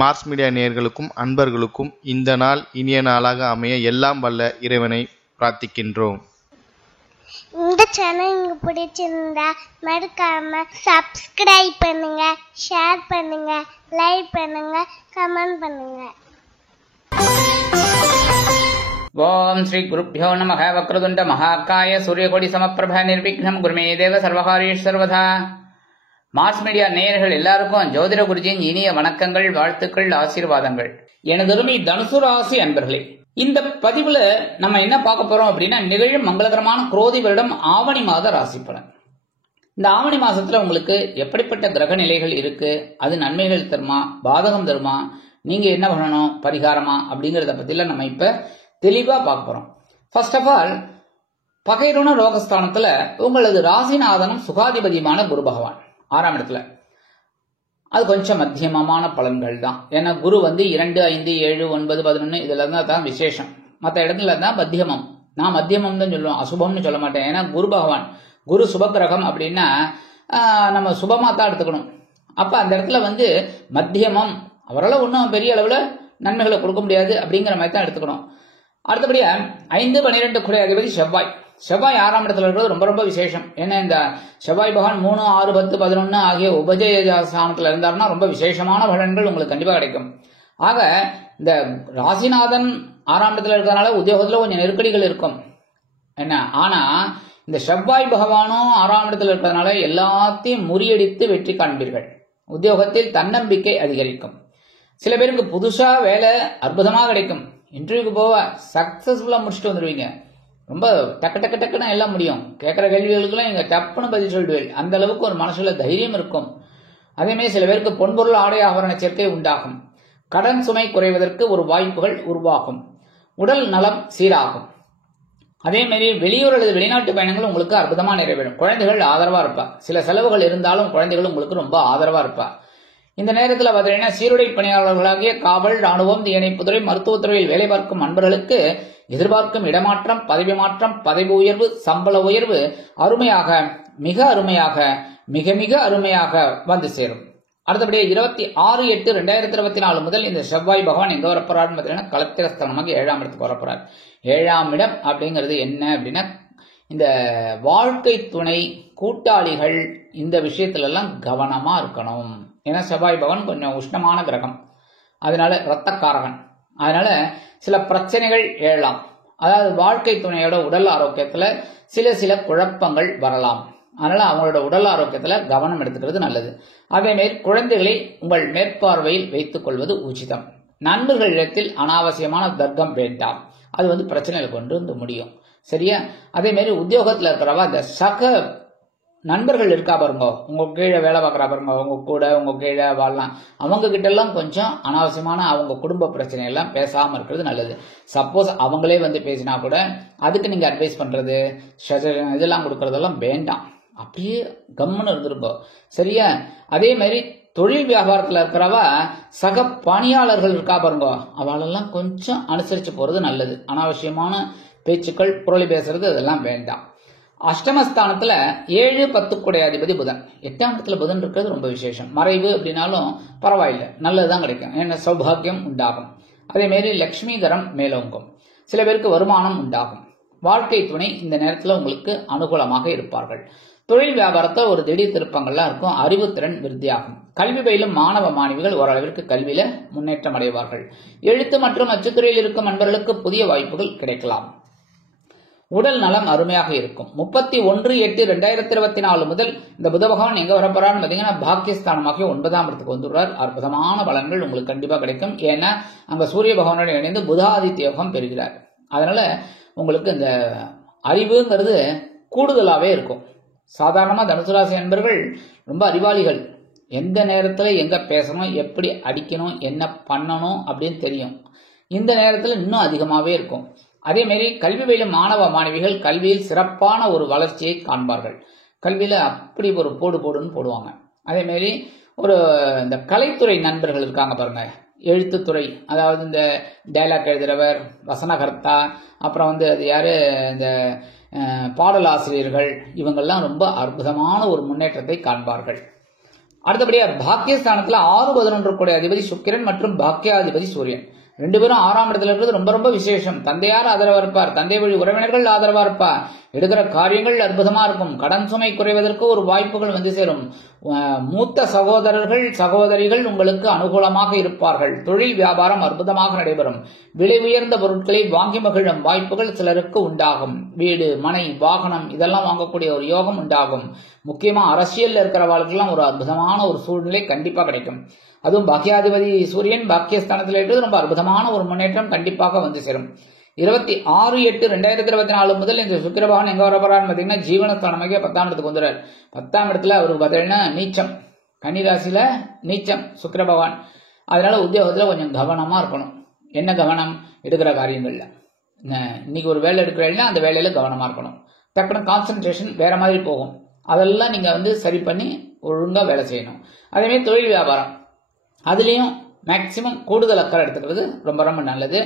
Mars media நேயர்களுக்கும் அன்பர்களுக்கும் இந்த நாள் இனிய நாளாக அமைய எல்லாம் வல்ல இறைவனை பிரார்த்திக்கின்றோம். இந்த சேனல் உங்களுக்கு பிடிச்சிருந்தா மறக்காம சப்ஸ்கிரைப் பண்ணுங்க, ஷேர் பண்ணுங்க, லைக் பண்ணுங்க, கமெண்ட் பண்ணுங்க. ஓம் ஸ்ரீ குருப்யோ நமः. வக்ரதுண்ட மகாகாய சூரியகோடி சமப்பிரப நிர்விக்னம் குருமே தேவ சர்வகாரியேஷு சர்வதா. மாஸ் மீடியா நேயர்கள் எல்லாருக்கும் ஜோதிட குருஜியின் இனிய வணக்கங்கள், வாழ்த்துக்கள், ஆசீர்வாதங்கள். எனதருமை தனுசு ராசி அன்பர்களே, இந்த பதிவுல நம்ம என்ன பார்க்க போறோம் அப்படின்னா, நிகழும் மங்களகரமான குரோதி வருடம் ஆவணி மாத ராசி பலன். இந்த ஆவணி மாசத்துல உங்களுக்கு எப்படிப்பட்ட கிரக நிலைகள் இருக்கு, அது நன்மைகள் தருமா, பாதகம் தருமா, நீங்க என்ன பண்ணணும், பரிகாரமா அப்படிங்கறத பத்தில நம்ம இப்ப தெளிவா பார்க்க போறோம். ஃபர்ஸ்ட் ஆஃப் ஆல், பகைருண ரோகஸ்தானத்துல உங்களது ராசிநாதனும் சுகாதிபதியுமான குரு பகவான் 6ஆம் இடத்துல. அது கொஞ்சம் மத்தியமமான பலன்கள் தான். ஏன்னா குரு 2, 5, 7, 9, 11 இதுல தான் விசேஷம். மற்ற இடத்துல தான் மத்தியமம். நான் மத்தியமம் தான் சொல்லுவேன், அசுபம்னு சொல்ல மாட்டேன். ஏன்னா குரு பகவான், குரு சுபகிரகம் அப்படின்னா நம்ம சுபமா தான் எடுத்துக்கணும். அப்ப அந்த இடத்துல மத்தியமம், அவரால் ஒன்றும் பெரிய அளவுல நன்மைகளை கொடுக்க முடியாது அப்படிங்கிற மாதிரி தான் எடுத்துக்கணும். அடுத்தபடியா 5, 12 குடை அதிபதி செவ்வாய். செவ்வாய் 6ஆம் இடத்துல இருக்கிறது ரொம்ப ரொம்ப விசேஷம். ஏன்னா இந்த செவ்வாய் பகவான் 3, 6, 10, 11 ஆகிய உபஜய ஸ்தானத்துல இருந்தாருன்னா ரொம்ப விசேஷமான பலன்கள் உங்களுக்கு கண்டிப்பா கிடைக்கும். ஆக இந்த ராசிநாதன் 6ஆம் இடத்துல இருக்கிறதுனால உத்தியோகத்துல கொஞ்சம் நெருக்கடிகள் இருக்கும் என்ன. ஆனா இந்த செவ்வாய் பகவானும் 6ஆம் இடத்துல இருக்கிறதுனால எல்லாத்தையும் முறியடித்து வெற்றி காண்பீர்கள். உத்தியோகத்தில் தன்னம்பிக்கை அதிகரிக்கும். சில பேருக்கு புதுசா வேலை அற்புதமா கிடைக்கும். இன்டர்வியூக்கு போவ சக்சஸ்ஃபுல்லா முடிச்சுட்டு வந்துடுவீங்க. ரொம்ப டக்குன்னு எல்லாம் முடியும். கேட்கிற கேள்விகளுக்கெல்லாம் நீங்க டப்புன்னு பதில் சொல்லுவீங்க. அந்த அளவுக்கு ஒரு மனசுல தைரியம் இருக்கும். அதேமாதிரி சில பேருக்கு பொன்பொருள் ஆடை ஆபரண சேர்க்கை உண்டாகும். கடன் சுமை குறைவதற்கு ஒரு வாய்ப்புகள் உருவாகும். உடல் நலம் சீராகும். அதே மாதிரி வெளியூர் அல்லது வெளிநாட்டு பயணங்கள் உங்களுக்கு அற்புதமா நிறைவேறும். குழந்தைகள் ஆதரவா இருப்பா. சில செலவுகள் இருந்தாலும் குழந்தைகள் உங்களுக்கு ரொம்ப ஆதரவா இருப்பா. இந்த நேரத்தில் பார்த்தீங்கன்னா சீருடை பணியாளர்களாகிய காவல், ராணுவம், தீயணைப்புத்துறை, மருத்துவத்துறையில் வேலை பார்க்கும் நண்பர்களுக்கு எதிர்பார்க்கும் இடமாற்றம், பதவி மாற்றம், பதவி உயர்வு, சம்பள உயர்வு அருமையாக, மிக அருமையாக, மிக மிக அருமையாக வந்து சேரும். அடுத்தபடியே 26/8/2024 முதல் இந்த செவ்வாய் பகவான் எங்க வரப்போறாருன்னு பார்த்தீங்கன்னா கலத்திரஸ்தானமாக 7ஆம் இடத்துக்கு வரப்போறார். 7ஆம் இடம் அப்படிங்கிறது என்ன அப்படின்னா, இந்த வாழ்க்கை துணை, கூட்டாளிகள், இந்த விஷயத்துல எல்லாம் கவனமா இருக்கணும். ஏன்னா செவ்வாய் பகவான் கொஞ்சம் உஷ்ணமான கிரகம், அதனால இரத்தக்காரகன். அதனால சில பிரச்சனைகள் எழலாம். அதாவது வாழ்க்கை துணையோட உடல் ஆரோக்கியத்துல சில குழப்பங்கள் வரலாம். அதனால அவங்களோட உடல் ஆரோக்கியத்துல கவனம் எடுத்துக்கிறது நல்லது. அதே மாதிரி குழந்தைகளை உங்கள் மேற்பார்வையில் வைத்துக் கொள்வது உச்சிதம். நண்பர்களிடத்தில் அனாவசியமான தர்க்கம் வேண்டாம். அது பிரச்சனைகளை கொண்டு வந்து முடியும். சரியா? அதே மாதிரி உத்தியோகத்துல இருக்கிறவா அந்த சக நண்பர்கள் இருக்கா பாருங்க, உங்க கீழே வேலை பார்க்கறா பாருங்க, உங்க கூட உங்க கீழே வாழலாம், அவங்க கிட்ட எல்லாம் கொஞ்சம் அனாவசியமான அவங்க குடும்ப பிரச்சனை எல்லாம் பேசாம இருக்கிறது நல்லது. சப்போஸ் அவங்களே பேசினா கூட அதுக்கு நீங்க அட்வைஸ் பண்றது, இதெல்லாம் கொடுக்கறதெல்லாம் வேண்டாம். அப்படியே கம்முன்னு இருந்திருக்கோம். சரியா? அதே மாதிரி தொழில் வியாபாரத்துல இருக்கிறவா சக பணியாளர்கள் இருக்கா பாருங்க, அவளெல்லாம் கொஞ்சம் அனுசரிச்சு போறது நல்லது. அனாவசியமான பேச்சுக்கள், புரளி பேசுறது அதெல்லாம் வேண்டாம். அஷ்டமஸ்தானத்துல 7, 10 குடை அதிபதி புதன். 8ஆம் இடத்துல புதன் இருக்கிறது ரொம்ப விசேஷம். மறைவு அப்படின்னாலும் பரவாயில்லை, நல்லதுதான் கிடைக்கும். ஏன்னா சௌபாகியம் உண்டாகும். அதே மாதிரி லட்சுமி தரம் மேலோங்கும். சில பேருக்கு வருமானம் உண்டாகும். வாழ்க்கை துணை இந்த நேரத்துல உங்களுக்கு அனுகூலமாக இருப்பார்கள். தொழில் வியாபாரத்துல ஒரு திடீர் திருப்பங்கள்லாம் இருக்கும். அறிவுத்திறன் விருத்தியாகும். கல்வி பயிலும் மாணவ மாணவிகள் ஓரளவிற்கு கல்வியில முன்னேற்றம் அடைவார்கள். எழுத்து மற்றும் அச்சுத்துறையில் இருக்கும் நண்பர்களுக்கு புதிய வாய்ப்புகள் கிடைக்கலாம். உடல் நலம் அருமையாக இருக்கும். 31/8/2024 முதல் இந்த புத பகவான் எங்க வரப்போறான்னு பாத்தீங்கன்னா பாக்கியஸ்தானமாக 9ஆம் இடத்துக்கு வந்துடுறார். அற்புதமான பலன்கள் உங்களுக்கு கண்டிப்பா கிடைக்கும். ஏன்னா அங்க சூரிய பகவானோட இணைந்து புதாதித்ய யோகம் பெறுகிறார். அதனால உங்களுக்கு இந்த அறிவுங்கிறது கூடுதலாவே இருக்கும். சாதாரணமா தனுசு ராசி என்பர்கள் ரொம்ப அறிவாளிகள். எந்த நேரத்துல எங்க பேசணும், எப்படி அடிக்கணும், என்ன பண்ணணும் அப்படின்னு தெரியும். இந்த நேரத்துல இன்னும் அதிகமாவே இருக்கும். அதே மாதிரி கல்வி பயிலும் மாணவ மாணவிகள் கல்வியில் சிறப்பான ஒரு வளர்ச்சியை காண்பார்கள். கல்வியில அப்படி ஒரு போடுன்னு போடுவாங்க. அதே மாதிரி இந்த கலைத்துறை நண்பர்கள் இருக்காங்க பாருங்க, எழுத்துத்துறை, அதாவது இந்த டைலாக் எழுதுறவர், வசனகர்த்தா, அப்புறம் அது யாரு, இந்த பாடலாசிரியர்கள், இவங்கெல்லாம் ரொம்ப அற்புதமான ஒரு முன்னேற்றத்தை காண்பார்கள். அடுத்தபடியா பாக்கியஸ்தானத்துல 6-11 கூடிய அதிபதி சுக்கிரன் மற்றும் பாக்கியாதிபதி சூரியன் 2 பேரும் 6ஆம் இடத்துல இருக்கிறது ரொம்ப ரொம்ப விசேஷம். தந்தையார் ஆதரவா இருப்பார், தந்தை வழி உறவினர்கள் ஆதரவா இருப்பார், எடுக்கிற காரியங்கள் அற்புதமா இருக்கும், கடன் சுமை குறைவதற்கு ஒரு வாய்ப்புகள் வந்து சேரும், மூத்த சகோதரிகள் உங்களுக்கு அனுகூலமாக இருப்பார்கள், தொழில் வியாபாரம் அற்புதமாக நடைபெறும், விலை உயர்ந்த பொருட்களை வாங்கி மகிழும் வாய்ப்புகள் சிலருக்கு உண்டாகும், வீடு மனை வாகனம் இதெல்லாம் வாங்கக்கூடிய ஒரு யோகம் உண்டாகும். முக்கியமா அரசியல் இருக்கிறவர்களுக்கெல்லாம் ஒரு அற்புதமான ஒரு சூழ்நிலை கண்டிப்பா கிடைக்கும். அதுவும் பாக்கியாதிபதி சூரியன் பாக்கியஸ்தானத்தில் இருக்கிறது ரொம்ப அற்புதமான ஒரு முன்னேற்றம் கண்டிப்பாக வந்து சேரும். 26/8/2024 முதல் இந்த சுக்கிர பகவான் எங்க வர போறான்னு பாத்தீங்கன்னா ஜீவனஸ்தானமாக 10ஆம் இடத்துக்கு வந்துறாரு. 10ஆம் இடத்துல அவருக்கு பார்த்தீங்கன்னா நீச்சம், கன்னிராசியில நீச்சம் சுக்கிர பகவான். அதனால உத்தியோகத்துல கொஞ்சம் கவனமா இருக்கணும். என்ன கவனம்? எடுக்கிற காரியங்கள்ல. இன்னைக்கு ஒரு வேலை எடுக்கிறீங்கன்னா அந்த வேலையில கவனமா இருக்கணும். டக்குனு கான்சென்ட்ரேஷன் வேற மாதிரி போகும். அதெல்லாம் நீங்க வந்து சரி பண்ணி ஒழுங்கா வேலை செய்யணும். அதே மாதிரி தொழில் வியாபாரம் அதுலயும் மேக்சிமம் கூடுதல் அக்கறை எடுத்துக்கிறது ரொம்ப ரொம்ப நல்லது.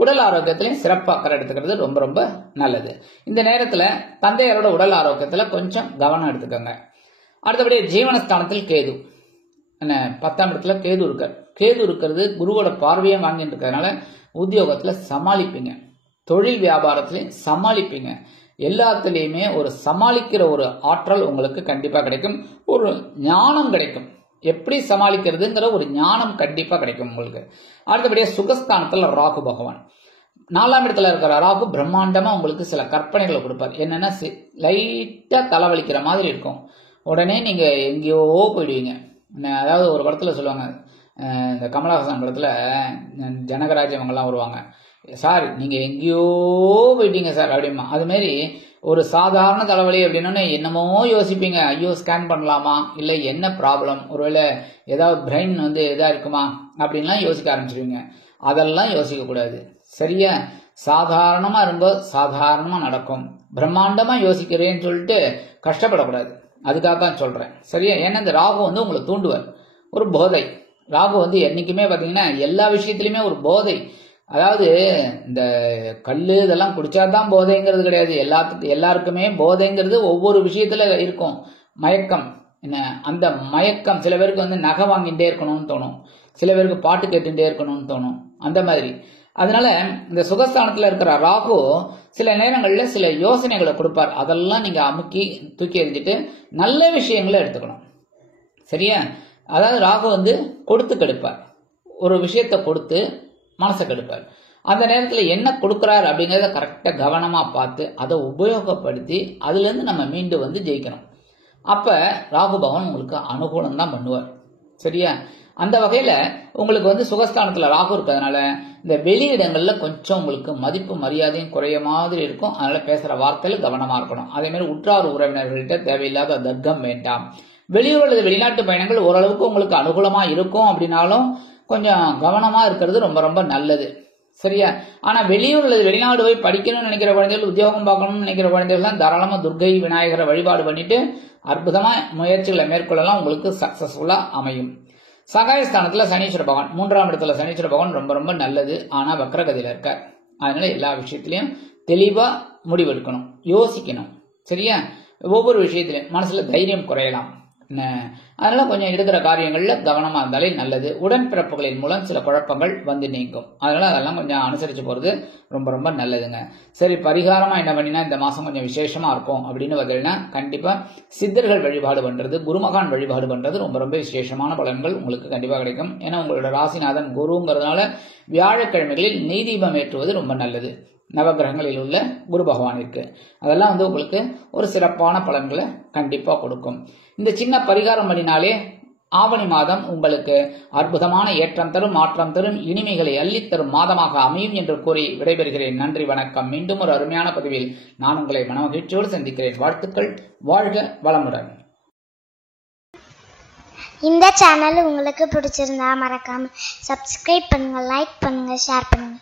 உடல் ஆரோக்கியத்திலையும் சிறப்பு அக்கறை எடுத்துக்கிறது ரொம்ப ரொம்ப நல்லது. இந்த நேரத்துல தந்தையாரோட உடல் ஆரோக்கியத்துல கொஞ்சம் கவனம் எடுத்துக்கோங்க. அடுத்தபடி ஜீவனஸ்தானத்தில் கேது, 10ஆம் இடத்துல கேது இருக்கார். கேது இருக்கிறது குருவோட பார்வையும் வாங்கிட்டு இருக்கிறதுனால உத்தியோகத்துல சமாளிப்பீங்க, தொழில் வியாபாரத்திலையும் சமாளிப்பீங்க, எல்லாத்துலயுமே ஒரு சமாளிக்கிற ஒரு ஆற்றல் உங்களுக்கு கண்டிப்பா கிடைக்கும், ஒரு ஞானம் கிடைக்கும், எப்படி சமாளிக்கிறதுங்கிற ஒரு ஞானம் கண்டிப்பா கிடைக்கும் உங்களுக்கு. அடுத்தபடியா சுகஸ்தானத்துல ராகு பகவான், 4ஆம் இடத்துல இருக்கிற ராகு பிரம்மாண்டமா உங்களுக்கு சில கற்பனைகளை கொடுப்பார். என்னன்னா லைட்டா தலைவலிக்கிற மாதிரி இருக்கும், உடனே நீங்க எங்கேயோ போயிடுவீங்க. அதாவது ஒரு படத்துல சொல்லுவாங்க, இந்த கமலஹாசன் படத்துல ஜனகராஜ் அவங்கெல்லாம் வருவாங்க, சார் நீங்க எங்கேயோ போயிட்டீங்க சார் அப்படிமா. அது மாதிரி ஒரு சாதாரண தலைவலி அப்படின்னா என்னமோ யோசிப்பீங்க, ஐயோ ஸ்கேன் பண்ணலாமா, இல்லை என்ன ப்ராப்ளம், ஒருவேளை ஏதாவது பிரெயின் வந்து எதா இருக்குமா அப்படின்லாம் யோசிக்க ஆரம்பிச்சிருவீங்க. அதெல்லாம் யோசிக்க கூடாது. சரியா? சாதாரணமா இருக்கும்போது சாதாரணமா நடக்கும். பிரம்மாண்டமா யோசிக்கிறேன்னு சொல்லிட்டு கஷ்டப்படக்கூடாது. அதுக்காக தான் சொல்றேன். சரியா? ஏன்னா இந்த ராகு வந்து உங்களை தூண்டுவார், ஒரு போதை. ராகு வந்து என்னைக்குமே பாத்தீங்கன்னா எல்லா விஷயத்திலுமே ஒரு போதை. அதாவது இந்த கல்லு இதெல்லாம் குடிச்சாதான் போதைங்கிறது கிடையாது. எல்லாருக்குமே போதைங்கிறது ஒவ்வொரு விஷயத்துல இருக்கும். மயக்கம், என்ன அந்த மயக்கம் சில பேருக்கு வந்து நகை வாங்கிட்டே இருக்கணும்னு தோணும், சில பேருக்கு பாட்டு கேட்டுட்டே இருக்கணும்னு தோணும், அந்த மாதிரி. அதனால இந்த சுகஸ்தானத்துல இருக்கிற ராகு சில நேரங்கள்ல சில யோசனைகளை கொடுப்பார். அதெல்லாம் நீங்க அமுக்கி தூக்கி எறிஞ்சிட்டு நல்ல விஷயங்களை எடுத்துக்கணும். சரியா? அதாவது ராகு வந்து கொடுத்து கெடுப்பார், ஒரு விஷயத்தை கொடுத்து மனசை கெடுப்பார். அந்த நேரத்தில் என்ன கொடுக்குறாரு அப்படிங்கிறத கரெக்டா கவனமா பார்த்து அதை உபயோகப்படுத்தி அதுல இருந்து நம்ம மீண்டு வந்து ஜெயிக்கணும். அப்ப ராகு பகவான் உங்களுக்கு அனுகூலம் தான் பண்ணுவார். சரியா? அந்த வகையில உங்களுக்கு வந்து சுகஸ்தானத்துல ராகு இருக்கிறதுனால இந்த வெளியிடங்கள்ல கொஞ்சம் உங்களுக்கு மதிப்பு மரியாதையும் குறைய மாதிரி இருக்கும். அதனால பேசுற வார்த்தையில கவனமா இருக்கணும். அதே மாதிரி உற்றார் உறவினர்கள்ட்ட தேவையில்லாத தர்க்கம் வேண்டாம். வெளியூர் அல்லது வெளிநாட்டு பயணங்கள் ஓரளவுக்கு உங்களுக்கு அனுகூலமா இருக்கும், அப்படின்னாலும் கொஞ்சம் கவனமா இருக்கிறது ரொம்ப ரொம்ப நல்லது. சரியா? ஆனா வெளியூர் அல்லது வெளிநாடு போய் படிக்கணும்னு நினைக்கிற குழந்தைகள், உத்தியோகம் பார்க்கணும்னு நினைக்கிற குழந்தைகள் தாராளமா துர்கை விநாயகரை வழிபாடு பண்ணிட்டு அற்புதமா முயற்சிகளை மேற்கொள்ளலாம், உங்களுக்கு சக்சஸ்ஃபுல்லா அமையும். சகாயஸ்தானத்துல சனீஸ்வர பகவான், 3ஆம் இடத்துல சனீஸ்வர பகவான் ரொம்ப ரொம்ப நல்லது. ஆனா வக்ரகதியில இருக்கார். அதனால எல்லா விஷயத்திலையும் தெளிவா முடிவெடுக்கணும், யோசிக்கணும். சரியா? ஒவ்வொரு விஷயத்திலையும் மனசுல தைரியம் குறையலாம். அதனால கொஞ்சம் எடுக்கிற காரியங்கள்ல கவனமா இருந்தாலே நல்லது. உடன்பிறப்புகளின் மூலம் சில குழப்பங்கள் வந்து நீங்கும். அதனால அதெல்லாம் கொஞ்சம் அனுசரிச்சு போறது ரொம்ப ரொம்ப நல்லதுங்க. சரி, பரிகாரமா என்ன பண்ணினா இந்த மாசம் கொஞ்சம் விசேஷமா இருக்கும் அப்படின்னு பார்த்தீங்கன்னா கண்டிப்பா சித்தர்கள் வழிபாடு பண்றது, குருமகான் வழிபாடு பண்றது ரொம்ப ரொம்ப விசேஷமான பலன்கள் உங்களுக்கு கண்டிப்பா கிடைக்கும். ஏன்னா உங்களோட ராசிநாதன் குருங்கிறதுனால வியாழக்கிழமைகளில் நெய் தீபம் ஏற்றுவது ரொம்ப நல்லது. நவகிரகங்களில் உள்ள குரு பகவானிற்கு அதெல்லாம் வந்து உங்களுக்கு ஒரு சிறப்பான பலன்களை கண்டிப்பா கொடுக்கும். இந்த சின்ன பரிகாரம் பண்ணினாலே ஆவணி மாதம் உங்களுக்கு அற்புதமான ஏற்றம் தரும், மாற்றம் தரும், இனிமைகளை அள்ளித்தரும் மாதமாக அமையும் என்று கூறி விடைபெறுகிறேன். நன்றி, வணக்கம். மீண்டும் ஒரு அருமையான பதிவில் நான் உங்களை மனமகிழ்ச்சியோடு சந்திக்கிறேன். வாழ்த்துக்கள். வாழ்க வளமுடன். இந்த சேனல் உங்களுக்கு பிடிச்சிருந்தா மறக்காம சப்ஸ்கிரைப் பண்ணுங்க, லைக் பண்ணுங்க, ஷேர் பண்ணுங்க.